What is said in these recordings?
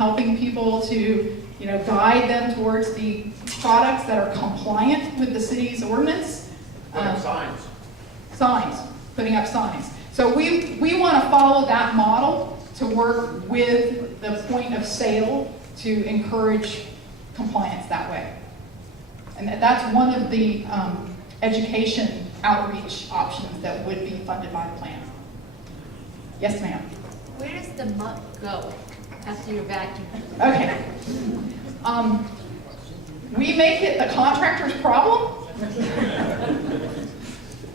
helping people to, guide them towards the products that are compliant with the city's ordinance. Signs. Signs, putting up signs. So we want to follow that model to work with the point of sale to encourage compliance that way. And that's one of the education outreach options that would be funded by the plan. Yes, ma'am. Where does the muck go after you vacuum? Okay. We make it the contractor's problem,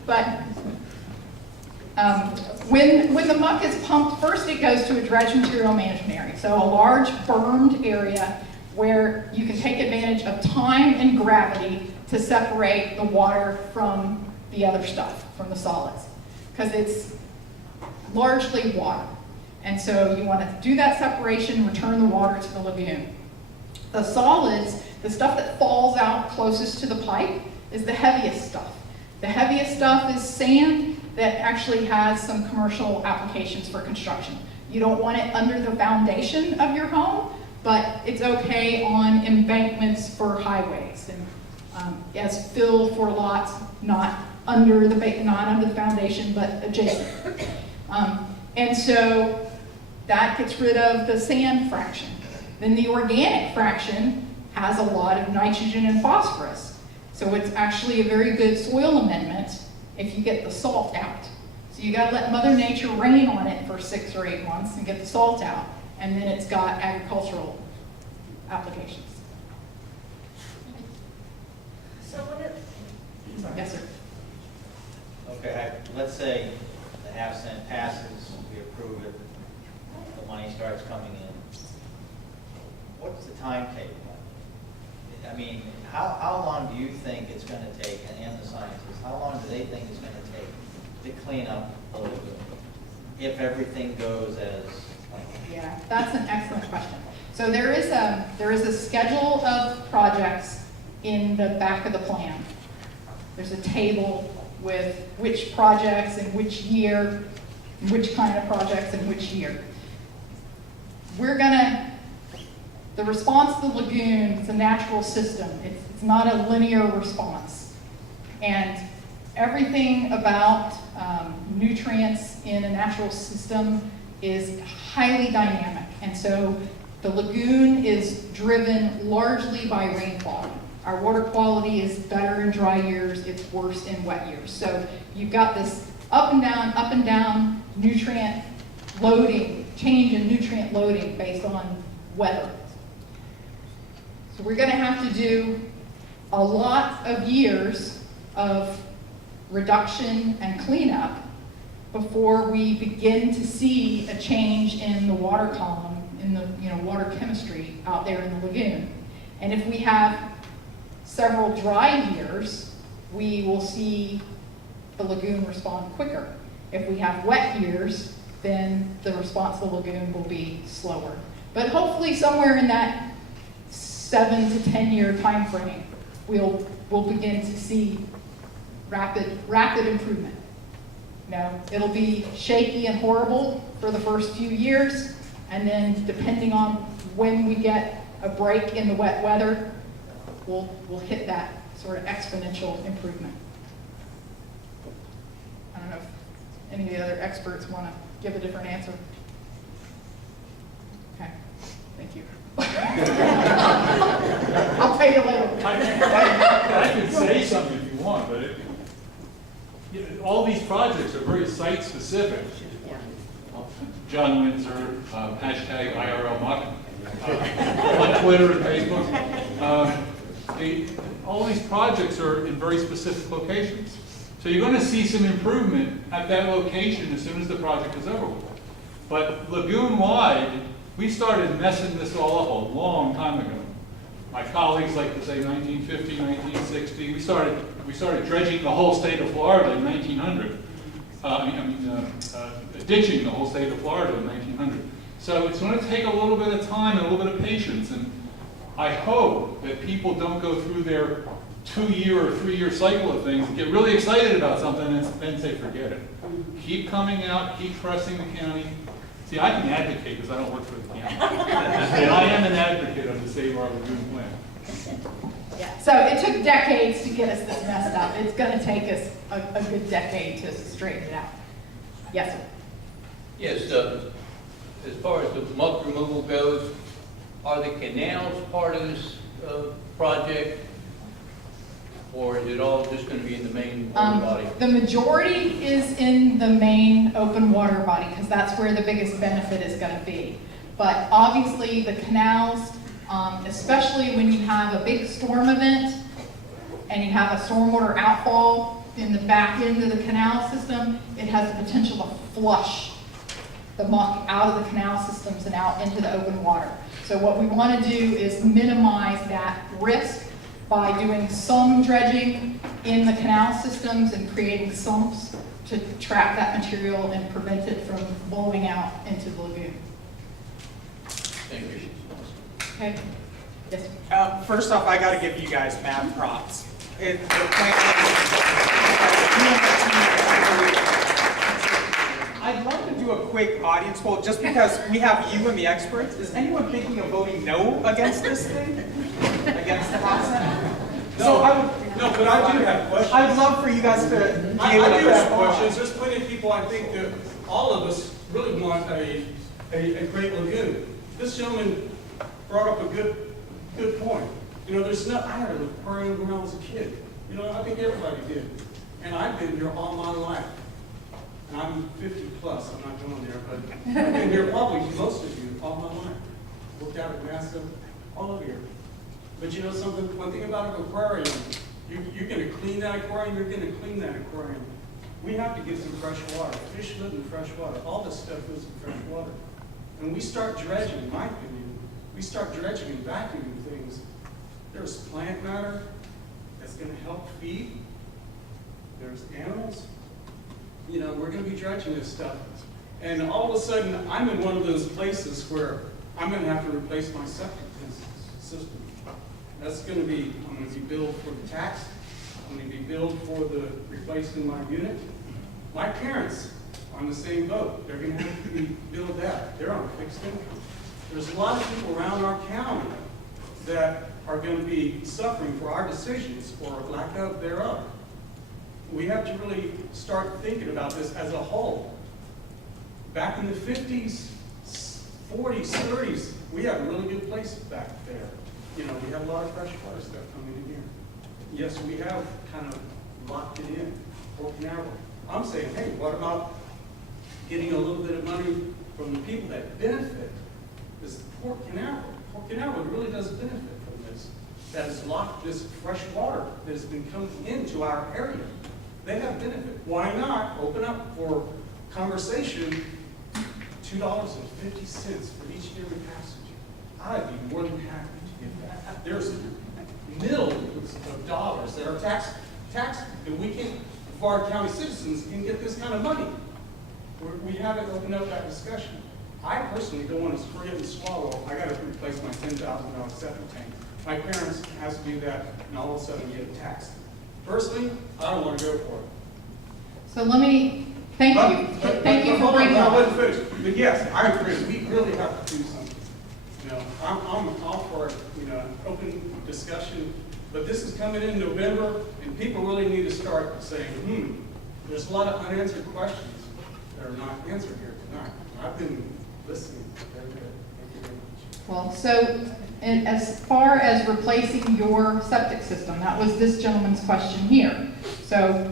but when the muck is pumped, first it goes to a dredge material management area, so a large bermed area where you can take advantage of time and gravity to separate the water from the other stuff, from the solids, because it's largely water. And so you want to do that separation, return the water to the lagoon. The solids, the stuff that falls out closest to the pipe, is the heaviest stuff. The heaviest stuff is sand that actually has some commercial applications for construction. You don't want it under the foundation of your home, but it's okay on embankments for highways and as fill for lots, not under the foundation, but adjacent. And so that gets rid of the sand fraction. Then the organic fraction has a lot of nitrogen and phosphorus. So it's actually a very good soil amendment if you get the salt out. So you gotta let Mother Nature rain on it for 6 or 8 months and get the salt out, and then it's got agricultural applications. So what if, Yes, sir. Okay, let's say the half-cent passes, we approve it, the money starts coming in. What's the timetable? I mean, how long do you think it's going to take, and the scientists, how long do they think it's going to take to clean up the lagoon if everything goes as planned? Yeah, that's an excellent question. So there is a schedule of projects in the back of the plan. There's a table with which projects in which year, which kind of projects in which year. The response to the lagoon is a natural system. It's not a linear response. And everything about nutrients in a natural system is highly dynamic. And so the lagoon is driven largely by rainfall. Our water quality is better in dry years, it's worse in wet years. So you've got this up and down nutrient loading, change in nutrient loading based on weather. So we're going to have to do a lot of years of reduction and cleanup before we begin to see a change in the water column, in the water chemistry out there in the lagoon. And if we have several dry years, we will see the lagoon respond quicker. If we have wet years, then the response to the lagoon will be slower. But hopefully somewhere in that 7 to 10 year time frame, we'll begin to see rapid improvement. It'll be shaky and horrible for the first few years, and then depending on when we get a break in the wet weather, we'll hit that sort of exponential improvement. I don't know if any of the other experts want to give a different answer. Okay, thank you. I'll pay you later. I can say something if you want, but all these projects are very site-specific. John Windsor, hashtag IRL Muck, on Twitter and Facebook. All these projects are in very specific locations. So you're going to see some improvement at that location as soon as the project is over with. But lagoon-wide, we started messing this all up a long time ago. My colleagues like to say 1950, 1960. We started dredging the whole state of Florida in 1900. Ditching the whole state of Florida in 1900. So it's going to take a little bit of time and a little bit of patience. And I hope that people don't go through their 2-year or 3-year cycle of things and get really excited about something and then say, forget it. Keep coming out, keep pressing the county. See, I can advocate because I don't work for the county. And I am an advocate of the Save Our Lagoon plan. Yeah, so it took decades to get us this messed up. It's gonna take us a good decade to straighten it out. Yes, sir. Yes, as far as the muck removal goes, are the canals part of this project? Or is it all just going to be in the main water body? The majority is in the main open water body because that's where the biggest benefit is gonna be. But obviously the canals, especially when you have a big storm event and you have a stormwater outfall in the back end of the canal system, it has the potential to flush the muck out of the canal systems and out into the open water. So what we want to do is minimize that risk by doing some dredging in the canal systems and creating sumps to trap that material and prevent it from blowing out into the lagoon. Thank you. Okay? Yes, sir. First off, I gotta give you guys mad props. I'd love to do a quick audience poll, just because we have you and the experts. Is anyone thinking of voting no against this thing? Against the house? So I would, No, but I do have questions. I'd love for you guys to be able I to do have respond. questions. There's plenty of people, I think, that all of us really want a great lagoon. This gentleman brought up a good point. You know, there's no, I had an aquarium when I was a kid. You know, I think everybody did. And I've been here all my life. And I'm 50 plus, I'm not going there, but I've been here probably most of you all my life. Worked out at NASA, all over here. But you know something, one thing about an aquarium, you're gonna clean that aquarium, you're gonna clean that aquarium. We have to get some fresh water. Fish live in fresh water. All this stuff lives in fresh water. When we start dredging, in my opinion, we start dredging and vacuuming things, there's plant matter that's gonna help feed. There's animals. You know, we're gonna be dredging this stuff. And all of a sudden, I'm in one of those places where I'm gonna have to replace my septic system. That's gonna be, I'm gonna be billed for the tax. I'm gonna be billed for the replacing my unit. My parents are on the same boat. They're gonna have to be billed that. They're on fixed income. There's a lot of people around our county that are gonna be suffering for our decisions or lack of thereof. We have to really start thinking about this as a whole. Back in the 50s, 40s, 30s, we had a really good place back there. You know, we had a lot of fresh water stuff coming in here. Yes, we have kind of locked it in, Port Canaveral. I'm saying, hey, what about getting a little bit of money from the people that benefit? This Port Canaveral. Port Canaveral really does benefit from this. That has locked this fresh water that has been coming into our area. They have benefit. Why not open up for conversation $2.50 for each yearly passenger? I'd be more than happy to give that. There's millions of dollars that are tax that we can, Brevard County citizens can get this kind of money. We haven't opened up that discussion. I personally don't want to spray it and swallow. I got to replace my $10,000 septic tank. My parents has to do that, and all of a sudden get taxed. Personally, I don't want to go for it. So let me, thank you for bringing I up. wasn't finished. But yes, I agree. We really have to do something. You know, I'm all for it. You know, open discussion. But this is coming in November, and people really need to start saying, there's a lot of unanswered questions that are not answered here tonight. I've been listening. Very good. Thank you very much. Well, so and as far as replacing your septic system, that was this gentleman's question here. So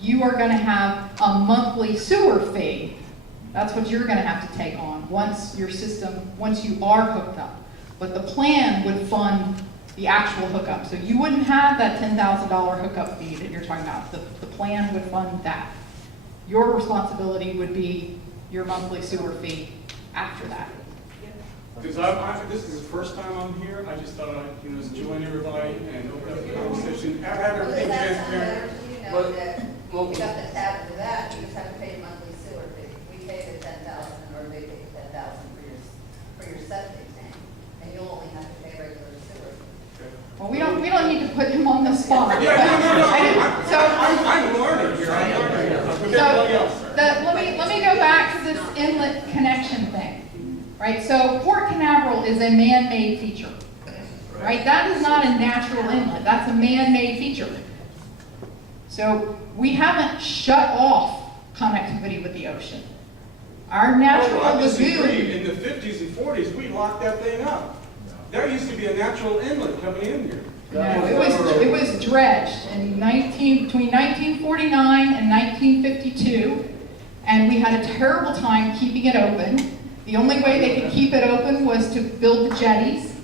you are going to have a monthly sewer fee. That's what you're going to have to take on once you are hooked up. But the plan would fund the actual hookup. So you wouldn't have that $10,000 hookup fee that you're talking about. The plan would fund that. Your responsibility would be your monthly sewer fee after that. Because this is the first time I'm here, I just thought I'd just join everybody and open up the conversation. I've had Well, everything that's not transparent. there, you know, But- that well, you got the tab for that, you just have to pay a monthly sewer fee. We pay the 10,000, or they pay the 10,000 for your septic tank, and you'll only have to pay regular sewer. Well, we don't need to put him on the spot. Yeah, no. So, I'm learning here. I'm learning here. With everybody else. let me go back to this inlet connection is a man-made feature, right? That is not a natural inlet, that's a man-made feature. So we haven't shut off connectivity with the ocean. Our natural I disagree. lagoon, In the 50s and 40s, we locked that thing up. There used to be a natural inlet coming in here. no, it was dredged between 1949 and 1952, and we had a terrible time keeping it open. The only way they could keep it open was to build the jetties.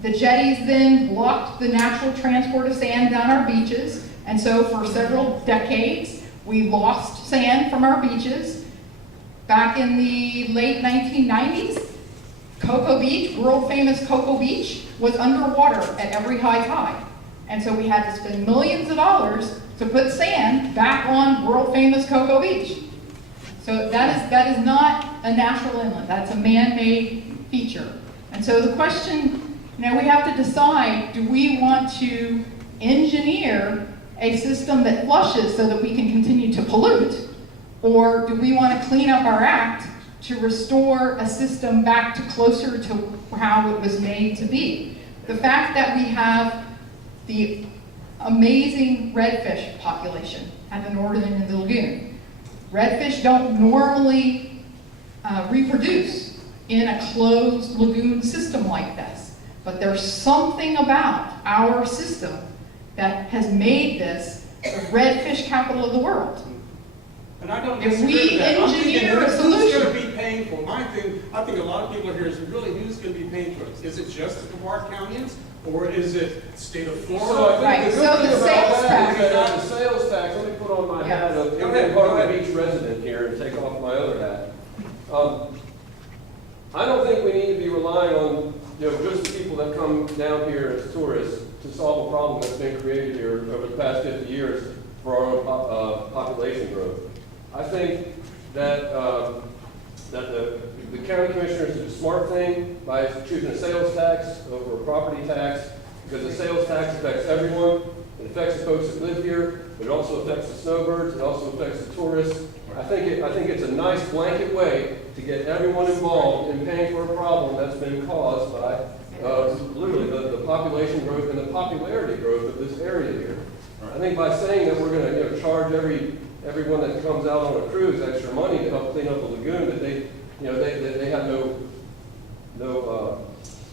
The jetties then blocked the natural transport of sand down our beaches, and so for several decades, we lost sand from our beaches. Back in the late 1990s, Cocoa Beach, world famous Cocoa Beach, was underwater at every high tide. And so we had to spend millions of dollars to put sand back on world famous Cocoa Beach. So that is not a natural inlet, that's a man-made feature. And so the question, now we have to decide, do we want to engineer a system that flushes so that we can continue to pollute? Or do we want to clean up our act to restore a system back to closer to how it was made to be? The fact that we have the amazing redfish population at the northern end of the lagoon. Redfish don't normally reproduce in a closed lagoon system like this, but there's something about our system that has made this the redfish capital of the world. And I don't If disagree we with that. I'm thinking, engineer a who's solution- going to be paying for? I think a lot of people here is really who's going to be paying for it? Is it just the Brevard Countyans, or is it state of So I Florida? Right, think the so good the thing sales about that tax- is that the sales tax, let me put on my hat of Go ahead, Indian go River ahead. Beach resident here and take off my other hat. I don't think we need to be relying on, just the people that come down here as tourists to solve a problem that's been created here over the past 50 years for our own population growth. I think that the county commissioners did a smart thing by choosing a sales tax over a property tax, because the sales tax affects everyone. It affects the folks that live here, but it also affects the snowbirds, it also affects the tourists. I think it's a nice blanket way to get everyone involved in paying for a problem that's been caused by literally the population growth and the popularity growth of this area here. I think by saying that we're going to charge everyone that comes out on a cruise extra money to help clean up the lagoon, that they have no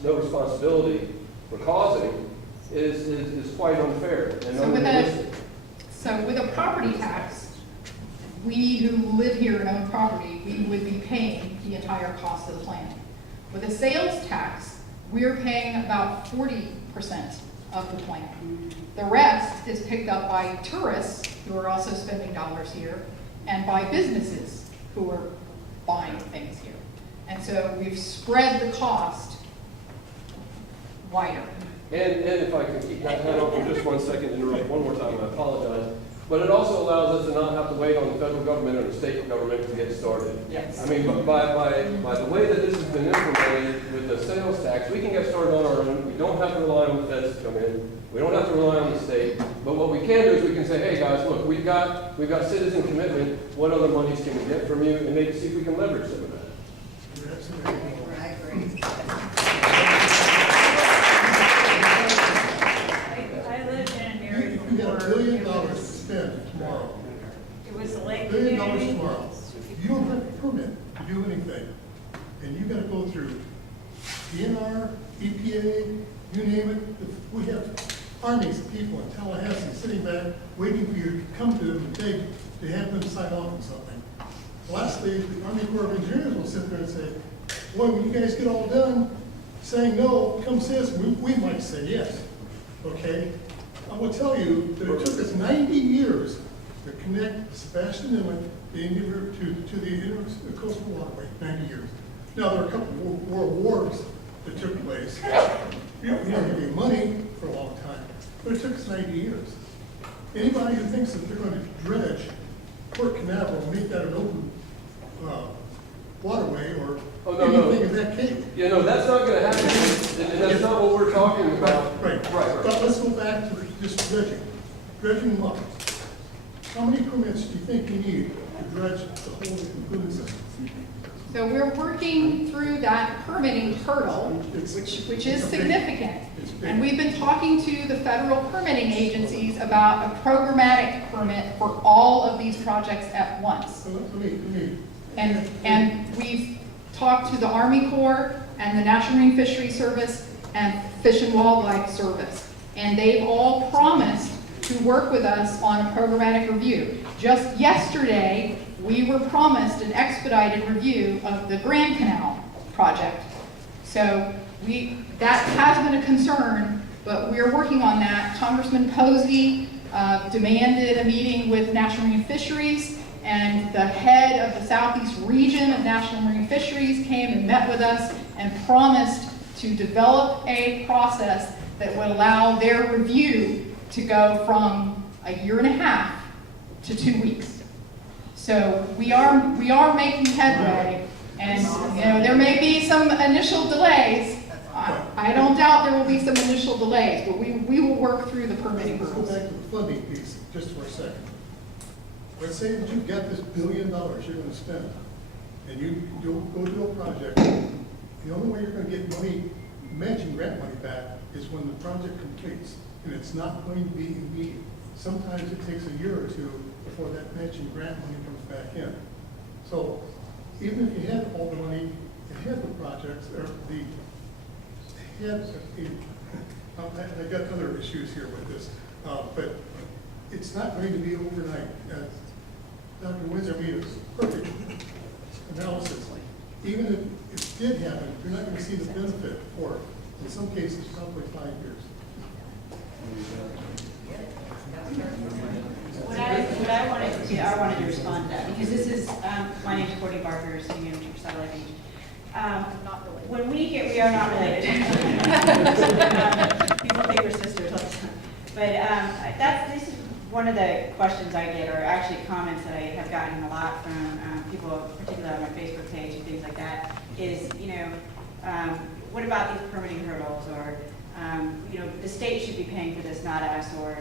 responsibility for causing is quite unfair and So with unrealistic. with a property tax, we who live here and own property, we would be paying the entire cost of the plant. With a sales tax, we're paying about 40% of the plant. The rest is picked up by tourists who are also spending dollars here and by businesses who are buying things here. And so we've spread the cost wider. And if I can keep that hat on for just 1 second, interrupt one more time, I apologize. But it also allows us to not have to wait on the federal government or the state government to get started. Yes. I mean, by the way that this has been implemented with the sales tax, we can get started on our own. We don't have to rely on the feds to come in. We don't have to rely on the state. But what we can do is we can say, hey guys, look, we've got citizen commitment. What other monies can we get from you? And maybe see if we can leverage some of that. I agree. I lived in an area We got before. $1 billion to spend tomorrow. It was a lake $1 billion community. tomorrow. You don't have a permit to do anything. And you gotta go through DNR, EPA, you name it. We have armies of people in Tallahassee sitting back, waiting for you to come to them and beg to have them sign off on something. Lastly, the Army Corps of Engineers will sit there and say, boy, when you guys get all done saying no, come see us, we might say yes. Okay? I will tell you that it took us 90 years to connect Sebastian Inlet, the Indian River, to the coastal waterway, 90 years. Now, there are a couple of world wars that took place. We don't have any money for a long time, but it took us 90 years. Anybody who thinks that they're going to dredge Port Canaveral and make that an open waterway or anything of that cape. Yeah, no, that's not going to happen. And that's not what we're talking about. Right. But let's go back to just dredging. Dredging them up. How many permits do you think you need to dredge the whole lagoon system? So we're working through that permitting hurdle, which is significant. And we've been talking to the federal permitting agencies about a programmatic permit for all of these projects at once. And we've talked to the Army Corps and the National Marine Fisheries Service and Fish and Wildlife Service. And they've all promised to work with us on a programmatic review. Just yesterday, we were promised an expedited review of the Grand Canal project. So that has been a concern, but we're working on that. Congressman Posey demanded a meeting with National Marine Fisheries, and the head of the Southeast region of National Marine Fisheries came and met with us and promised to develop a process that would allow their review to go from a year and a half to 2 weeks. So we are making headway, and there may be some initial delays. I don't doubt there will be some initial delays, but we will work through the permitting Let's go hurdles. back to the funding piece just for a second. Let's say that you've got this $1 billion you're gonna spend, and you go do a project. The only way you're gonna get money, matching grant money back, is when the project completes, and it's not going to be immediate. Sometimes it takes a year or two before that matching grant money comes back in. So even if you had all the money, you had the projects, or I got other issues here with this, but it's not going to be overnight. Dr. Windsor made a perfect analysis. Even if it did happen, you're not going to see the benefit for it. In some cases, probably 5 years. I wanted to respond to that, because this is, my name is Courtney Barker, City Manager for Satellite Beach. When we are not related. People think we're sisters all the time. But this is one of the questions I get, or actually comments that I have gotten a lot from people, particularly on my Facebook page and things like that, is, what about these permitting hurdles, or, the state should be paying for this, not us, or,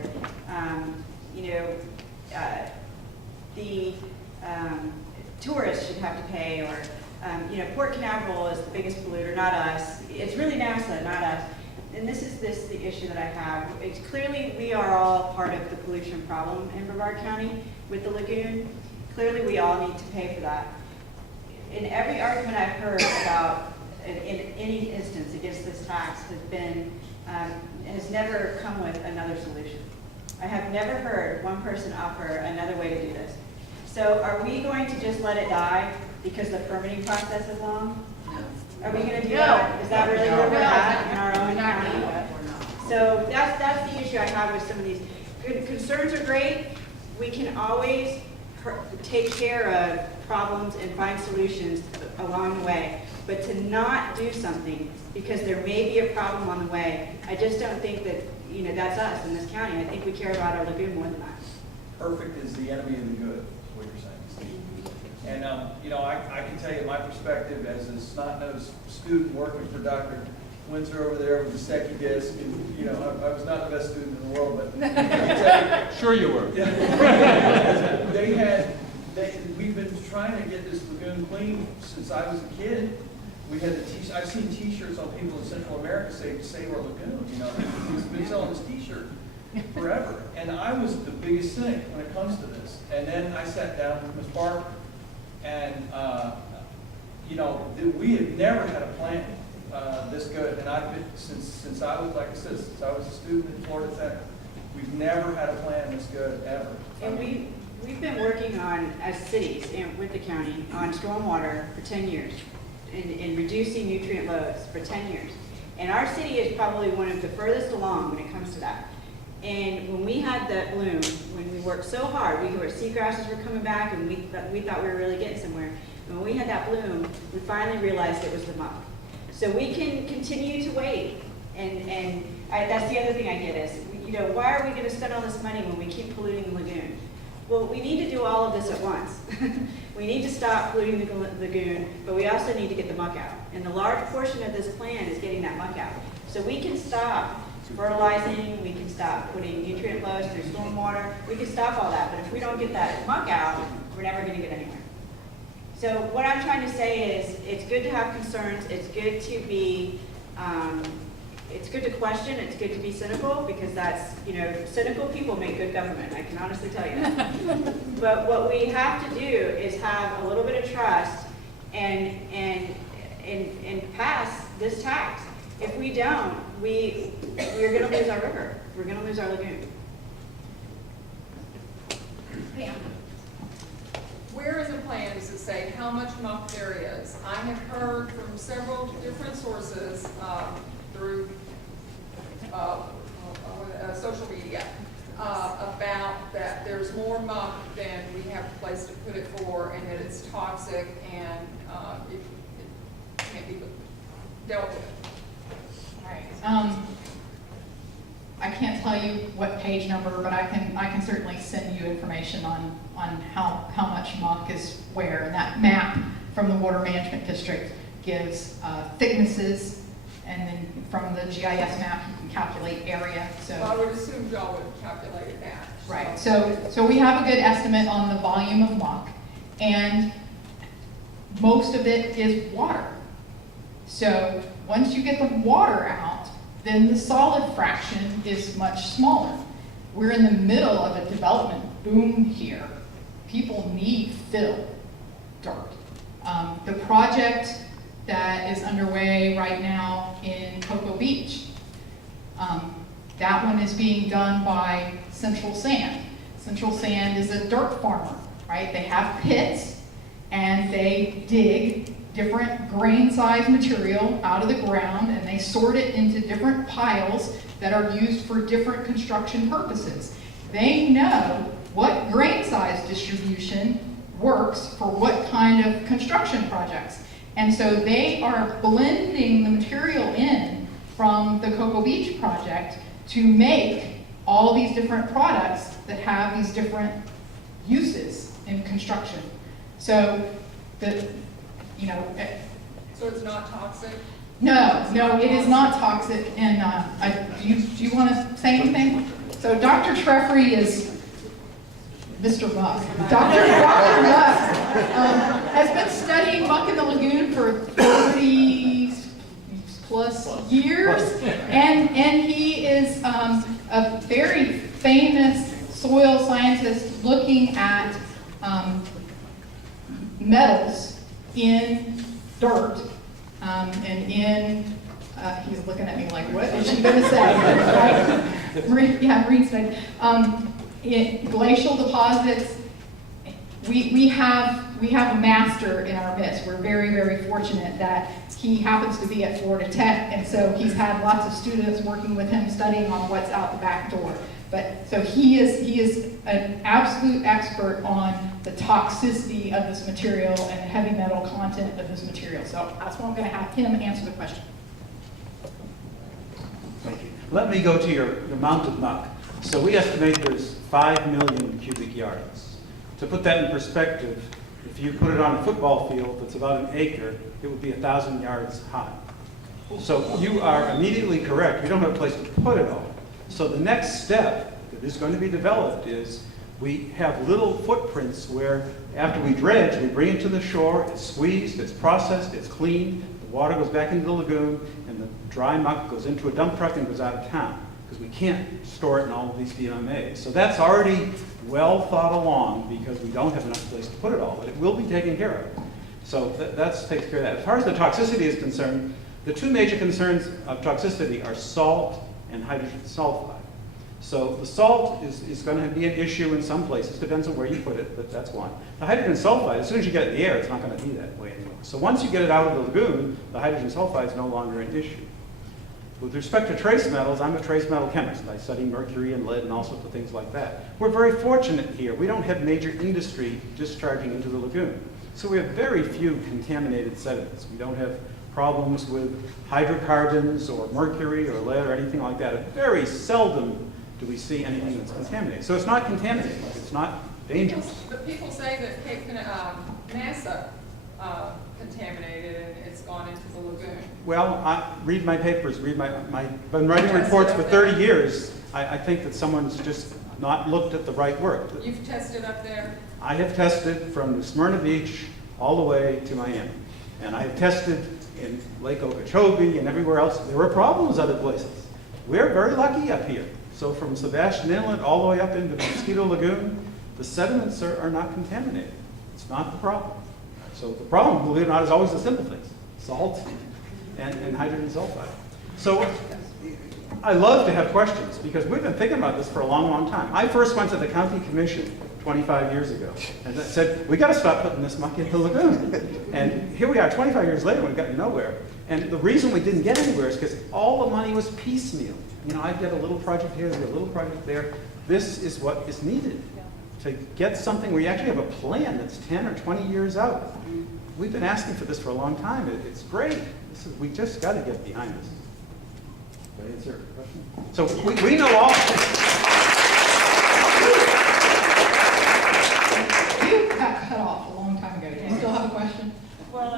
the tourists should have to pay, or, Port Canaveral is the biggest polluter, not us. It's really NASA, not us. And this is the issue that I have. It's clearly we are all part of the pollution problem in Brevard County with the lagoon. Clearly we all need to pay for that. In every argument I've heard about, in any instance against this tax, has never come with another solution. I have never heard one person offer another way to do this. So are we going to just let it die because the permitting process is long? Are we going to do that? Is that really where we're at in our own county? So that's the issue I have with some of these. Concerns are great. We can always take care of problems and find solutions along the way. But to not do something because there may be a problem on the way, I just don't think that that's us in this county. I think we care about our lagoon more than that. Perfect is the enemy of the good, is what you're saying, Steve. And, I can tell you my perspective as a snot-nosed student working for Dr. Windsor over there with the Secchi disc, and, I was not the best student in the world, but I can tell you. Sure you were. We've been trying to get this lagoon clean since I was a kid. We had I've seen T-shirts on people in Central America say "Save our lagoon." He's been selling this T-shirt forever, and I was the biggest cynic when it comes to this. And then I sat down with Ms. Barker, and we have never had a plan this good. And I've been since I was, like I said, since I was a student at Florida Tech, we've never had a plan this good ever. And we've been working on, as cities and with the county, on stormwater for 10 years. In reducing nutrient loads for 10 years. And our city is probably one of the furthest along when it comes to that. And when we had that bloom, when we worked so hard, seagrasses were coming back, and we thought we were really getting somewhere. And when we had that bloom, we finally realized it was the muck. So we can continue to wait. And that's the other thing I get is, why are we going to spend all this money when we keep polluting the lagoon? Well, we need to do all of this at once. We need to stop polluting the lagoon, but we also need to get the muck out. And the large portion of this plan is getting that muck out. So we can stop fertilizing, we can stop putting nutrient loads through stormwater, we can stop all that. But if we don't get that muck out, we're never going to get anywhere. So what I'm trying to say is, it's good to have concerns, it's good to be, it's good to question, it's good to be cynical, because that's, cynical people make good government, I can honestly tell you that. But what we have to do is have a little bit of trust and pass this tax. If we don't, we're gonna lose our river, we're gonna lose our lagoon. Pam, where is the plan, does it say how much muck there is? I have heard from several different sources through social media about that there's more muck than we have a place to put it for, and that it's toxic and it can't be dealt with. Right. I can't tell you what page number, but I can certainly send you information on how much muck is where. And that map from the Water Management District gives thicknesses, and then from the GIS map you can calculate area. So well, I would assume y'all would have calculated that. right. So we have a good estimate on the volume of muck, and most of it is water. So once you get the water out, then the solid fraction is much smaller. We're in the middle of a development boom here. People need fill dirt. The project that is underway right now in Cocoa Beach, that one is being done by Central Sand. Central Sand is a dirt farmer, right? They have pits and they dig different grain size material out of the ground, and they sort it into different piles that are used for different construction purposes. They know what grain size distribution works for what kind of construction projects. And so they are blending the material in from the Cocoa Beach project to make all these different products that have these different uses in construction. So so it's not toxic? No, it is not toxic. And do you want to say anything? So Dr. Treffery is Mr. Muck. Dr. Muck has been studying muck in the lagoon for 30 plus years, and he is a very famous soil scientist looking at metals in dirt, and in, he's looking at me like, what is she going to say? Right? Marine study. In glacial deposits, we have a master in our midst. We're very, very fortunate that he happens to be at Florida Tech, and so he's had lots of students working with him studying on what's out the back door. But so he is an absolute expert on the toxicity of this material and the heavy metal content of this material. So that's why I'm going to have him answer the question. Thank you. Let me go to your amount of muck. So we estimate there's 5 million cubic yards. To put that in perspective, if you put it on a football field that's about an acre, it would be 1,000 yards high. So you are immediately correct. We don't have a place to put it all. So the next step that is going to be developed is we have little footprints where after we dredge, we bring it to the shore, it's squeezed, it's processed, it's cleaned, the water goes back into the lagoon, and the dry muck goes into a dump truck and goes out of town, because we can't store it in all of these DMAs. So that's already well thought along, because we don't have enough place to put it all, but it will be taken care of. So that takes care of that. As far as the toxicity is concerned, the two major concerns of toxicity are salt and hydrogen sulfide. So the salt is going to be an issue in some places, depends on where you put it, but that's one. The hydrogen sulfide, as soon as you get it in the air, it's not going to be that way anymore. So once you get it out of the lagoon, the hydrogen sulfide is no longer an issue. With respect to trace metals, I'm a trace metal chemist. I study mercury and lead and all sorts of things like that. We're very fortunate here. We don't have major industry discharging into the lagoon. So we have very few contaminated sediments. We don't have problems with hydrocarbons or mercury or lead or anything like that. Very seldom do we see anything that's contaminated. So it's not contaminated. It's not dangerous. But people say that Cape NASA contaminated and it's gone into the lagoon. Well, read my papers. I've been writing reports for 30 years. I think that someone's just not looked at the right work. You've tested up there? I have tested from Smyrna Beach all the way to Miami. And I have tested in Lake Okeechobee and everywhere else. There were problems other places. We're very lucky up here. So from Sebastian Inlet all the way up into Mosquito Lagoon, the sediments are not contaminated. It's not the problem. So the problem, believe it or not, is always the simple things. Salt and hydrogen sulfide. So I love to have questions because we've been thinking about this for a long, long time. I first went to the county commission 25 years ago and I said, we got to stop putting this muck into the lagoon. And here we are 25 years later, we've gotten nowhere. And the reason we didn't get anywhere is because all the money was piecemeal. You know, I'd get a little project here, a little project there. This is what is needed to get something where you actually have a plan that's 10 or 20 years out. We've been asking for this for a long time. It's great. We just got to get behind this. Did I answer your question? So we know all. You got cut off a long time ago. Do you still have a question? Well,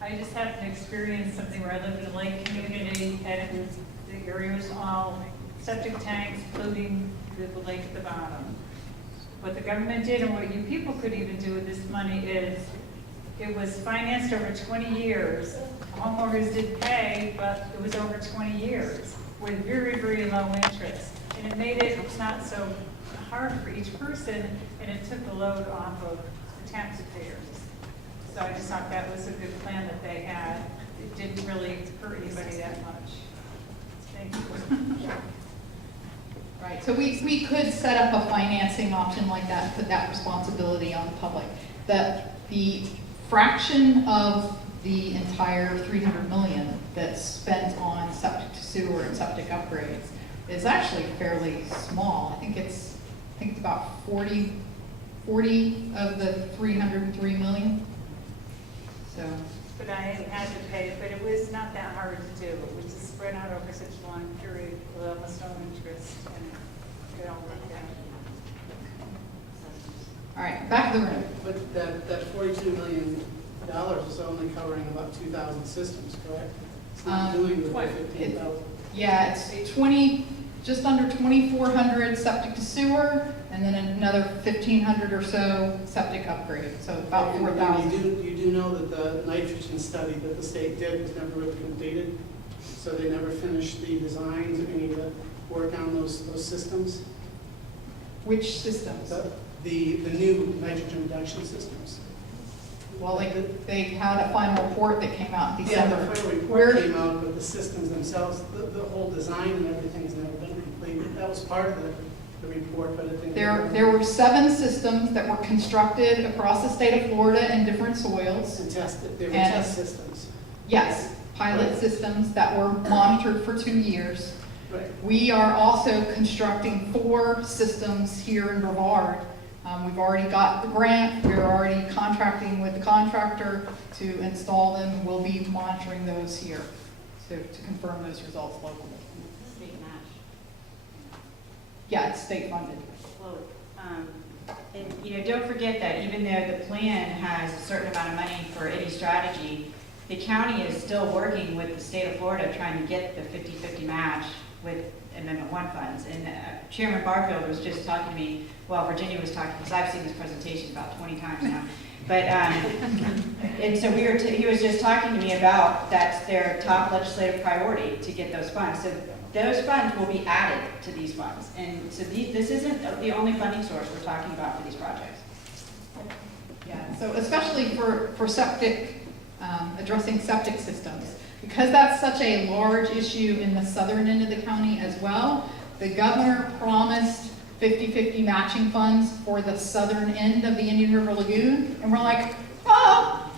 I just had to experience something where I lived in a lake community, and the area was all septic tanks, including the lake at the bottom. What the government did, and what you people could even do with this money, is it was financed over 20 years. Homeowners did pay, but it was over 20 years with very, very low interest. And it made it not so hard for each person, and it took the load off of the taxpayers. So I just thought that was a good plan that they had. It didn't really hurt anybody that much. Thank you. Right, so we could set up a financing option like that, put that responsibility on the public. The fraction of the entire 300 million that's spent on septic to sewer and septic upgrades is actually fairly small. I think it's about 40 of the 303 million. So. But I had to pay it, but it was not that hard to do. It was just spread out over such a long period with almost no interest, and it all worked out. All right, back to the room. But that $42 million is only covering about 2,000 systems, correct? It's not doing the 15,000. Yeah, it's just under 2,400 septic to sewer, and then another 1,500 or so septic upgrade, so about 4,000. You do know that the nitrogen study that the state did was never really completed, so they never finished the designs or any of the work on those systems? Which systems? The new nitrogen reduction systems. Well, they had a final report that came out in Yeah, December. the final report came out, but the systems themselves, the whole design and everything's never been completed. That was part of the report, but I think... There were 7 systems that were constructed across the state of Florida in different soils. And tested, they were test systems. Yes, pilot systems that were monitored for 2 years. Right. We are also constructing 4 systems here in Brevard. We've already got the grant. We're already contracting with the contractor to install them. We'll be monitoring those here to confirm those results locally. State match. Yeah, it's state funded. Well, and don't forget that even though the plan has a certain amount of money for any strategy, the county is still working with the state of Florida trying to get the 50-50 match with Amendment 1 funds. And Chairman Barfield was just talking to me, well, Virginia was talking, because I've seen this presentation about 20 times now. But, and so he was just talking to me about that's their top legislative priority to get those funds. So those funds will be added to these funds. And so this isn't the only funding source we're talking about for these projects. Yeah, so especially for septic, addressing septic systems. Because that's such a large issue in the southern end of the county as well, the governor promised 50-50 matching funds for the southern end of the Indian River Lagoon. And we're like,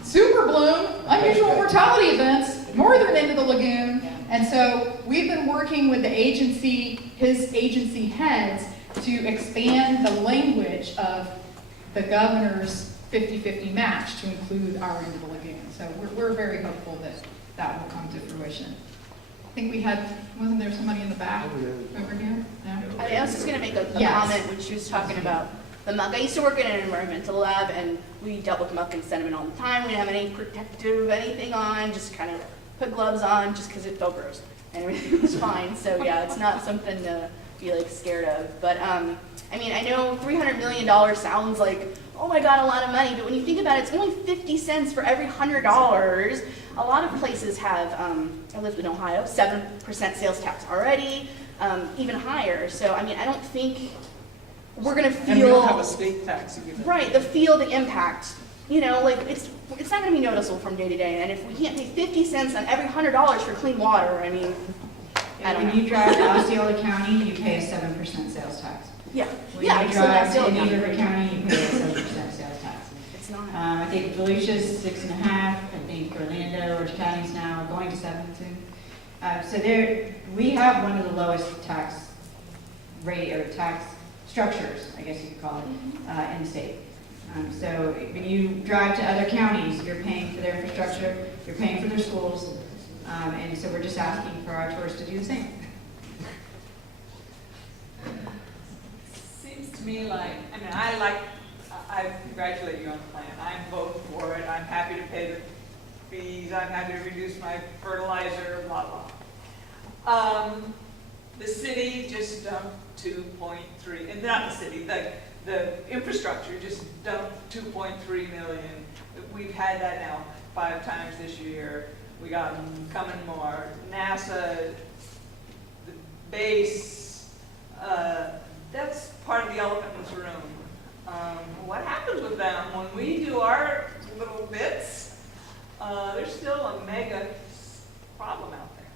super bloom, unusual mortality events, northern end of the lagoon. And so we've been working with the agency, his agency heads, to expand the language of the governor's 50-50 match to include our end of the lagoon. So we're very hopeful that that will come to fruition. I think we had, wasn't there somebody in the back over here? No? I was just going to make a Yes. comment when she was talking about the muck. I used to work in an environmental lab, and we dealt with muck and sediment all the time. We didn't have any protective anything on, just kind of put gloves on just because it felt gross. And everything was fine. So yeah, it's not something to be like scared of. But I mean, I know $300 million sounds like, oh my God, a lot of money, but when you think about it, it's only 50 cents for every $100. A lot of places have, I lived in Ohio, 7% sales tax already, even higher. So I mean, I don't think we're gonna feel. And we don't have a state tax either. Right, feel the impact. You know, like it's not gonna be noticeable from day to day. And if we can't pay 50 cents on every $100 for clean water, I mean, I don't know. When you drive to Osceola County, you pay a 7% sales tax. Yeah, When yeah, you so that's drive still to Indian River not- County, you pay a 7% sales tax. It's not. I think Volusia's 6.5. I think Orlando, Orange County's now going to 7 soon. So we have one of the lowest tax rate or tax structures, I guess you could call it, in the state. So when you drive to other counties, you're paying for their infrastructure, you're paying for their schools, and so we're just asking for our tourists to do the same. Seems to me like, I congratulate you on the plan. I'm voting for it. I'm happy to pay the fees. I'm happy to reduce my fertilizer, blah, blah. The city just dumped 2.3, and not the city, the infrastructure just dumped 2.3 million. We've had that now 5 times this year. We got coming more. NASA, the base, that's part of the elephant in this room. What happens with them when we do our little bits? There's still a mega problem out there.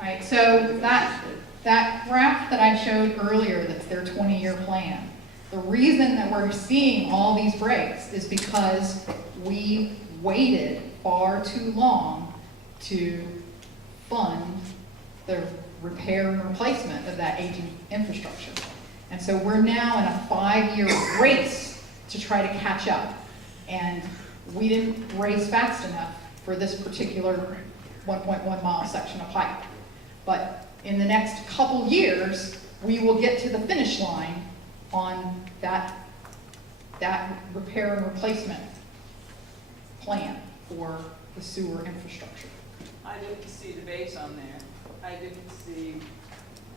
Right, so that graph that I showed earlier, that's their 20-year plan, the reason that we're seeing all these breaks is because we waited far too long to fund the repair and replacement of that aging infrastructure. And so we're now in a 5-year race to try to catch up. And we didn't race fast enough for this particular 1.1 mile section of pipe. But in the next couple years, we will get to the finish line on that repair and replacement plan for the sewer infrastructure. I didn't see the base on there. I didn't see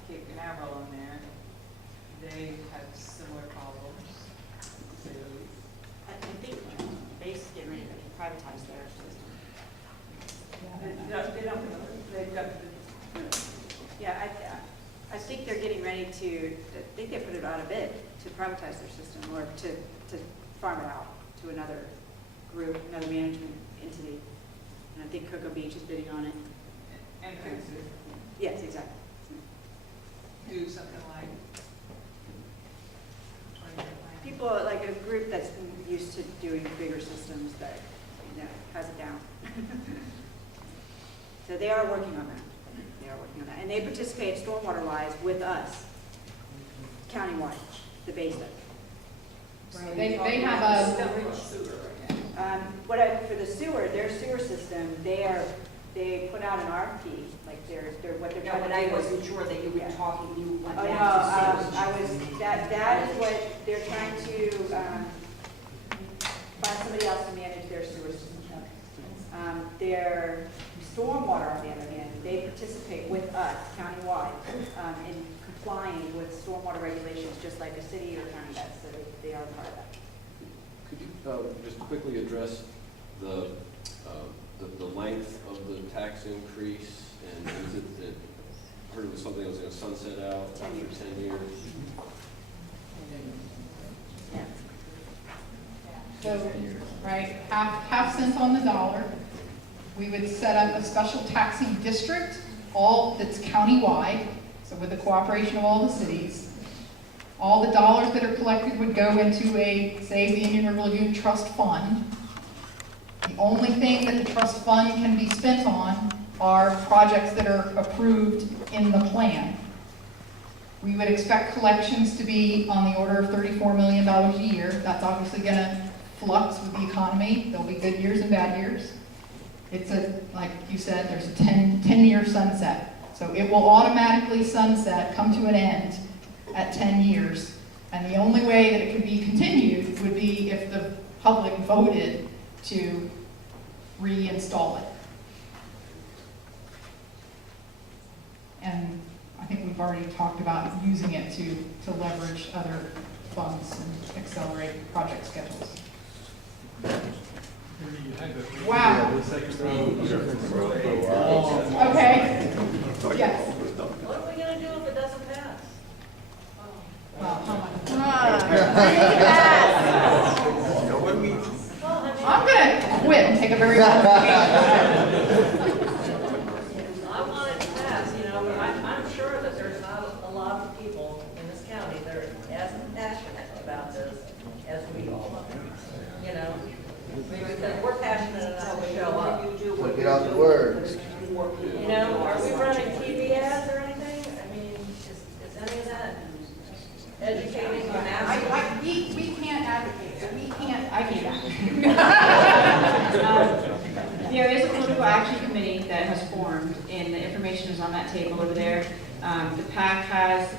Cape Canaveral on there. They have similar problems. to say the least. I think base is getting ready to privatize their system. They've got Yeah, I think they're getting ready to, I think they put it out a bid to privatize their system or to farm it out to another group, another management entity. And I think Cocoa Beach is bidding on it. and fix it. Yes, exactly. Do something like 20-year plan. People, like a group that's used to doing bigger systems that, has it down. So they are working on that. They are working on that. And they participate stormwater-wise with us, countywide, the base does. Right. They have a, For the sewer, their sewer system, they put out an RFP, like what they're trying to do. I wasn't sure that you were talking, you went Oh, no, back to sales. that is what, they're trying to, find somebody else to manage their sewer system. Their stormwater, on the other hand, they participate with us countywide, in complying with stormwater regulations, just like a city or county does, so they are part of that. Could you just quickly address the length of the tax increase? And is it that, I heard it was something that was going to sunset out 10 years. after 10 years? Yeah. so, right, half cents on the dollar. We would set up a special taxing district, that's countywide, so with the cooperation of all the cities. All the dollars that are collected would go into say, the Indian River Lagoon Trust Fund. The only thing that the trust fund can be spent on are projects that are approved in the plan. We would expect collections to be on the order of $34 million a year. That's obviously going to flux with the economy. There'll be good years and bad years. It's like you said, there's a 10-year sunset. So it will automatically sunset, come to an end at 10 years. And the only way that it could be continued would be if the public voted to reinstall it. And already talked about using it to leverage other funds and accelerate project schedules. Wow. Okay. Yes. What are we gonna do if it doesn't pass? Well, how much? I'm gonna quit and take a very long vacation. I want it to pass, you know, but I'm sure that there's not a lot of people in this county that are as passionate about this as we all are. You know, I mean, because we're passionate enough to show up. So get out the word. You know, are we running TV ads or anything? I mean, is any of that educating the masses? We can't advocate, I can't advocate. There is a political action committee that has formed, and the information is on that table over there. The PAC has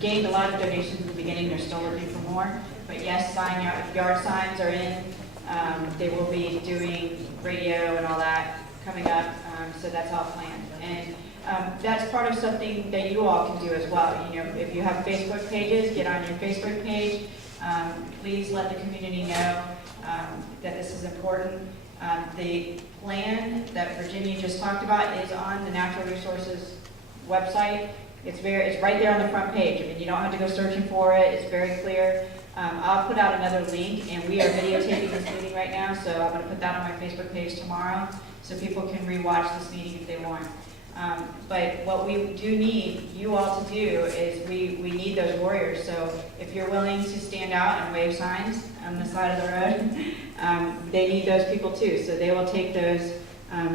gained a lot of donations in the beginning. They're still looking for more. But yes, yard signs are in. They will be doing radio and all that coming up, so that's all planned. And that's part of something that you all can do as well. You know, if you have Facebook pages, get on your Facebook page. Please let the community know that this is important. The plan that Virginia just talked about is on the Natural Resources website. It's right there on the front page. I mean, you don't have to go searching for it. It's very clear. I'll put out another link, and we are videotaping this meeting right now, so I'm going to put that on my Facebook page tomorrow, so people can rewatch this meeting if they want. But what we do need you all to do is we need those warriors. So if you're willing to stand out and wave signs on the side of the road, they need those people too. So they will take those,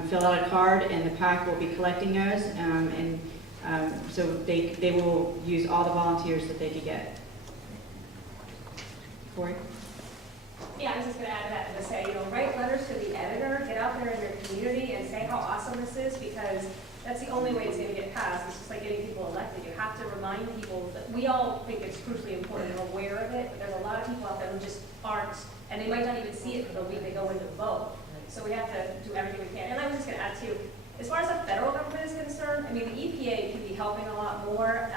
fill out a card, and the PAC will be collecting those. So they will use all the volunteers that they could get. Corey? Yeah, I was just going to add to that and just say, you know, write letters to the editor, get out there in your community and say how awesome this is, because that's the only way it's going to get passed. It's just like getting people elected. You have to remind people that we all think it's crucially important and aware of it, but there's a lot of people out there who just aren't, and they might not even see it for the week they go in to vote. So we have to do everything we can. And I was just going to add too, as far as the federal government is concerned, I mean, the EPA can be helping a lot more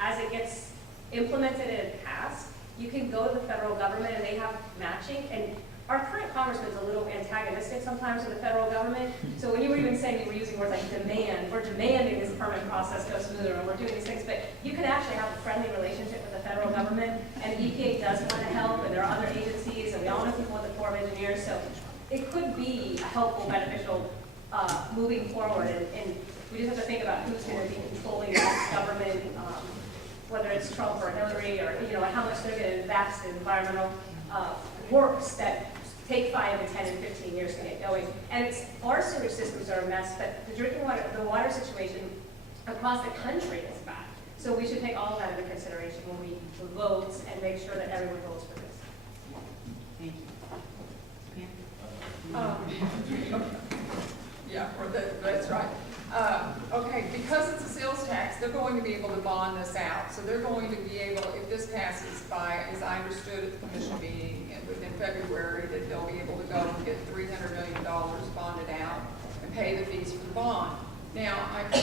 as it gets implemented and passed. You can go to the federal government and they have matching, and our current congressman's a little antagonistic sometimes to the federal government. So when you were even saying you were using words like demand, we're demanding this permit process go smoother, and we're doing these things, but you can actually have a friendly relationship with the federal government, and the EPA does want to help, and there are other agencies, and we all know people with the Corps of Engineers, so it could be a helpful, beneficial moving forward, and we just have to think about who's going to be controlling this government, whether it's Trump or Hillary, or you know how much they're going to invest in environmental works that take 5 and 10 and 15 years to get going. And our sewage systems are a mess, but the drinking water, the water situation across the country is bad. So we should take all of that into consideration when we vote and make sure that everyone votes for this. Thank you. Yeah, that's right. Okay, because it's a sales tax, they're going to be able to bond this out. So they're going to be able, if this passes by, as I understood at the commission meeting within February, that they'll be able to go and get $300 million bonded out and pay the fees for the bond. Now, I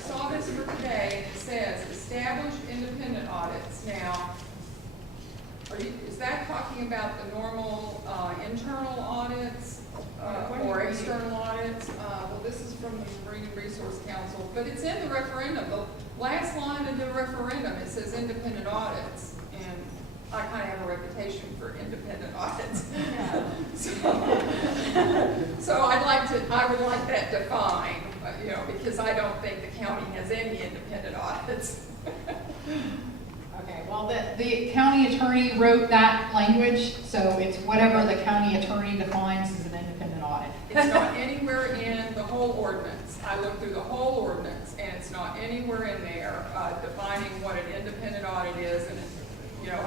saw this for today, and it says establish independent audits. Now, is that talking about the normal internal audits or external audits? Well, this is from the Marine Resource Council, but it's in the referendum. The last line of the referendum, it says independent audits, and I kind of have a reputation for independent audits. So I would like that defined, you know, because I don't think the county has any independent audits. Okay, well, the county attorney wrote that language, so it's whatever the county attorney defines as an independent audit. It's not anywhere in the whole ordinance. I looked through the whole ordinance, and it's not anywhere in there defining what an independent audit is. And, you know,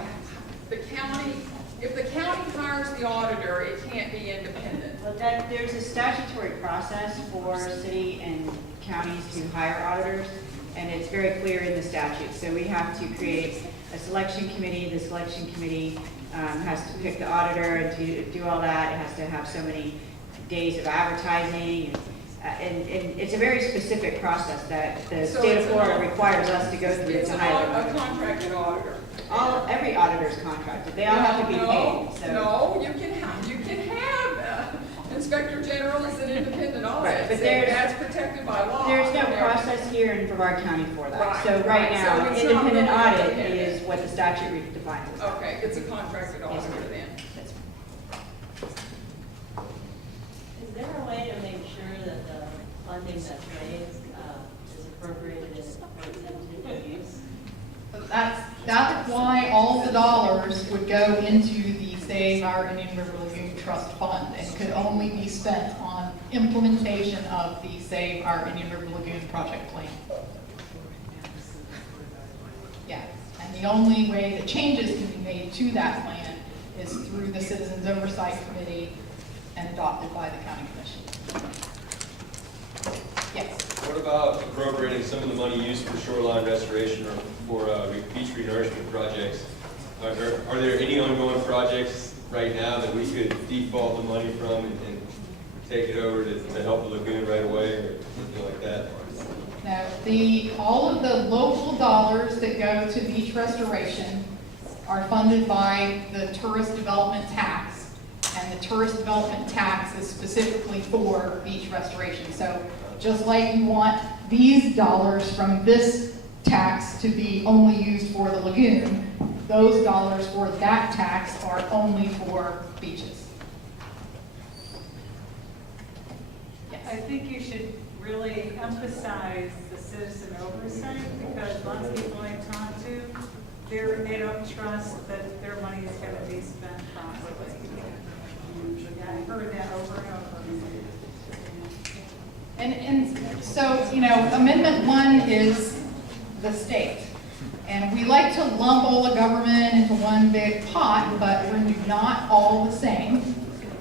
the county, if the county hires the auditor, it can't be independent. Well, there's a statutory process for city and counties to hire auditors, and it's very clear in the statute. So we have to create a selection committee. The selection committee has to pick the auditor and to do all that. It has to have so many days of advertising. And it's a very specific process that the So state of it's Florida an- requires us to go through It's to a hire. contracted auditor. Every auditor's contracted, they all have to be paid, so. No, you can have Inspector General is an independent Right, audit, but so there's- that's protected by law. There's no Yeah. process here in Brevard County for that. Right, So right right. now, So it's not independent really audit independent. is what the statute defines as. Okay, it's a contracted auditor then. That's- Is there a way to make sure that the funding that's raised is appropriated as intended use? That's why all the dollars would go into the Save Our Indian River Lagoon Trust Fund and could only be spent on implementation of the Save Our Indian River Lagoon project plan. Yeah, and the only way that changes can be made to that plan is through the Citizens Oversight Committee and adopted by the County Commission. Yes. What about appropriating some of the money used for shoreline restoration or for beach renourishment projects? Are there any ongoing projects right now that we could default the money from and take it over to help the lagoon right away or something like that? Now, all of the local dollars that go to beach restoration are funded by the tourist development tax. And the tourist development tax is specifically for beach restoration. So just like you want these dollars from this tax to be only used for the lagoon, those dollars for that tax are only for beaches. I think you should really emphasize the citizen oversight, because lots of people I talk to, they don't trust that their money is gonna be spent properly. Yeah, I've heard that over and over. And so, you know, Amendment 1 is the state. And we like to lump all the government into one big pot, but we're not all the same.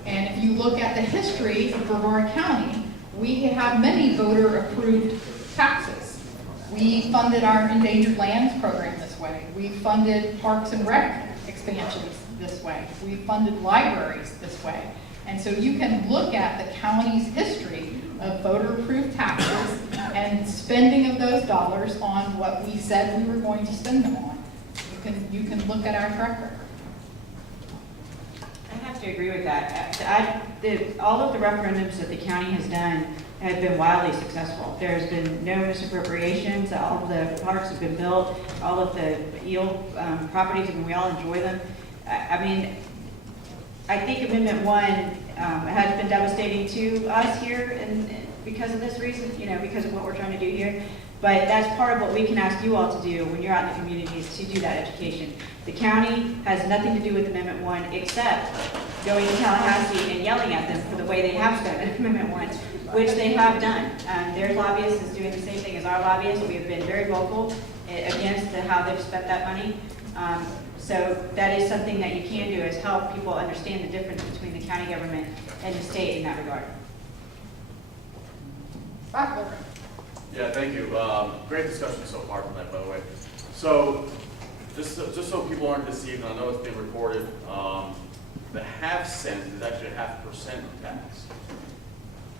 And if you look at the history of Brevard County, we have many voter-approved taxes. We funded our endangered lands program this way. We funded Parks and Rec expansions this way. We funded libraries this way. And so you can look at the county's history of voter-approved taxes and spending of those dollars on what we said we were going to spend them on. You can look at our track record. I have to agree with that. All of the referendums that the county has done have been wildly successful. There's been no misappropriations, all of the parks have been built, all of the eel properties, and we all enjoy them. I mean, I think Amendment 1 has been devastating to us here and because of this reason, you know, because of what we're trying to do here. But that's part of what we can ask you all to do when you're out in the communities to do that education. The county has nothing to do with Amendment 1 except going to Tallahassee and yelling at them for the way they have spent Amendment 1, which they have done. Their lobbyist is doing the same thing as our lobbyists. We have been very vocal against how they've spent that money. So that is something that you can do, is help people understand the difference between the county government and the state in that regard. Yeah, thank you. Great discussion so far tonight, by the way. So, just so people aren't deceived, and I know it's being recorded, the half cent is actually a 0.5% tax.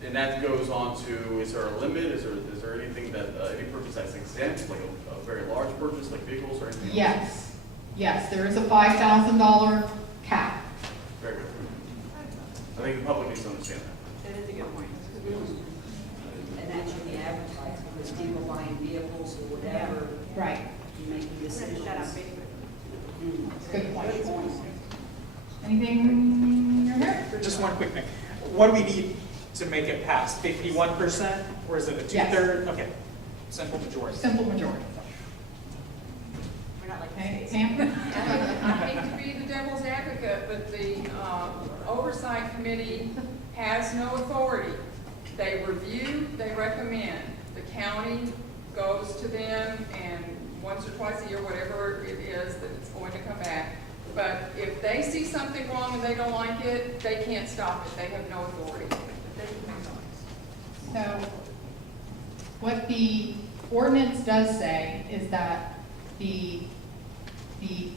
And that goes on to, is there a limit? Is there anything that, any purchase that's exempt, like a very large purchase, like vehicles or anything? Yes, yes, there is a $5,000 cap. Very good. I think the public needs to understand that. That is a good point. And that should be advertised, because people buying vehicles or whatever. Right. Making decisions. Good point. Anything you're here? Just one quick thing. What do we need to make it pass? 51%, or is it a Yes. 2/3? Okay, simple majority. Simple majority. We're not like Okay, Pam? I hate to be the devil's advocate, but the oversight committee has no authority. They review, they recommend. The county goes to them and once or twice a year, whatever it is that it's going to come back. But if they see something wrong and they don't like it, they can't stop it. They have no authority. So what the ordinance does say is that the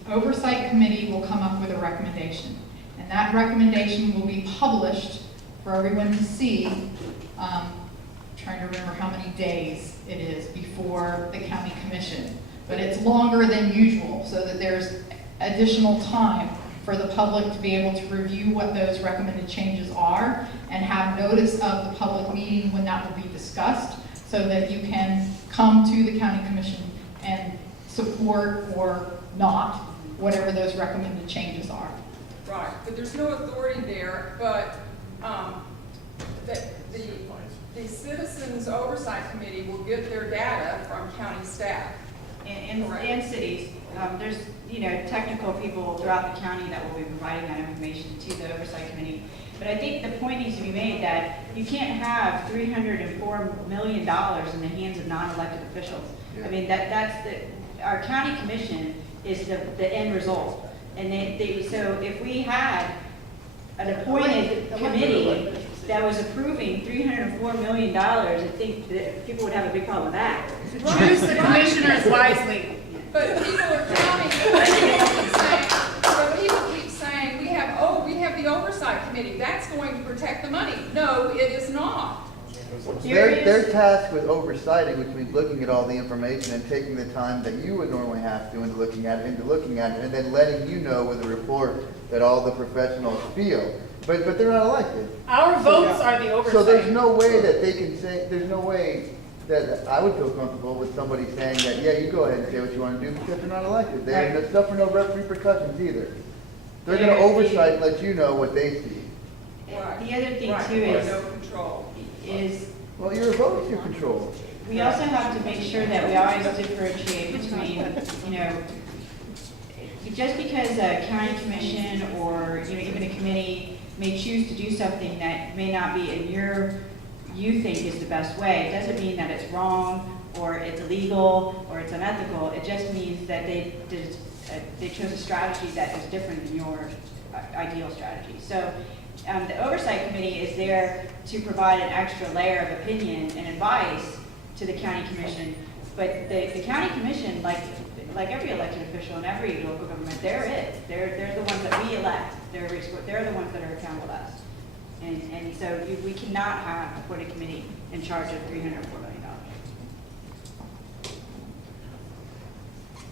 oversight committee will come up with a recommendation. And that recommendation will be published for everyone to see trying to remember how many days it is before the county commission. But it's longer than usual, so that there's additional time for the public to be able to review what those recommended changes are and have notice of the public meeting when that will be discussed, so that you can come to the county commission and support or not whatever those recommended changes are. Right, but there's no authority there, but the Citizens Oversight Committee will get their data from county staff. And cities. There's, technical people throughout the county that will be providing that information to the Oversight Committee. But I think the point needs to be made that you can't have $304 million in the hands of non-elected officials. I mean, our county commission is the end result. And so if we had an appointed committee that was approving $304 million, I think that people would have a big problem with that. Choose the commissioners wisely. But people are counting, people keep saying, we have the Oversight Committee, that's going to protect the money. No, it is not. They're tasked with oversighting, which means looking at all the information and taking the time that you would normally have to into looking at it, and then letting you know with a report that all the professionals feel. But they're not elected. Our votes are the oversight. So there's no way that they can say, there's no way that I would feel comfortable with somebody saying that, yeah, you go ahead and say what you want to do, because they're not elected. They suffer no repercussions either. They're going to oversight and let you know what they see. The other thing too is well, your vote is your control. We also have to make sure that we always differentiate between, just because a county commission or even a committee may choose to do something that may not be in you think is the best way, it doesn't mean that it's wrong or it's illegal or it's unethical. It just means that they chose a strategy that is different than your ideal strategy. So the Oversight Committee is there to provide an extra layer of opinion and advice to the County Commission. But the County Commission, like every elected official in every local government, they're it. They're the ones that we elect. They're the ones that are accountable to us. And so we cannot have a appointed committee in charge of $304 million.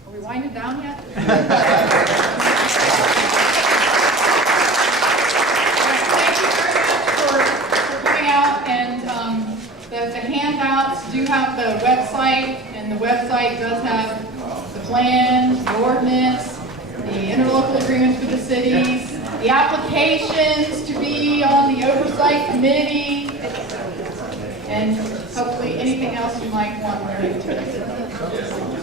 Are we winding down yet? The handouts do have the website, and the website does have the plan, the ordinance, the interlocal agreements with the cities, the applications to be on the oversight committee, and hopefully anything else you might want to do.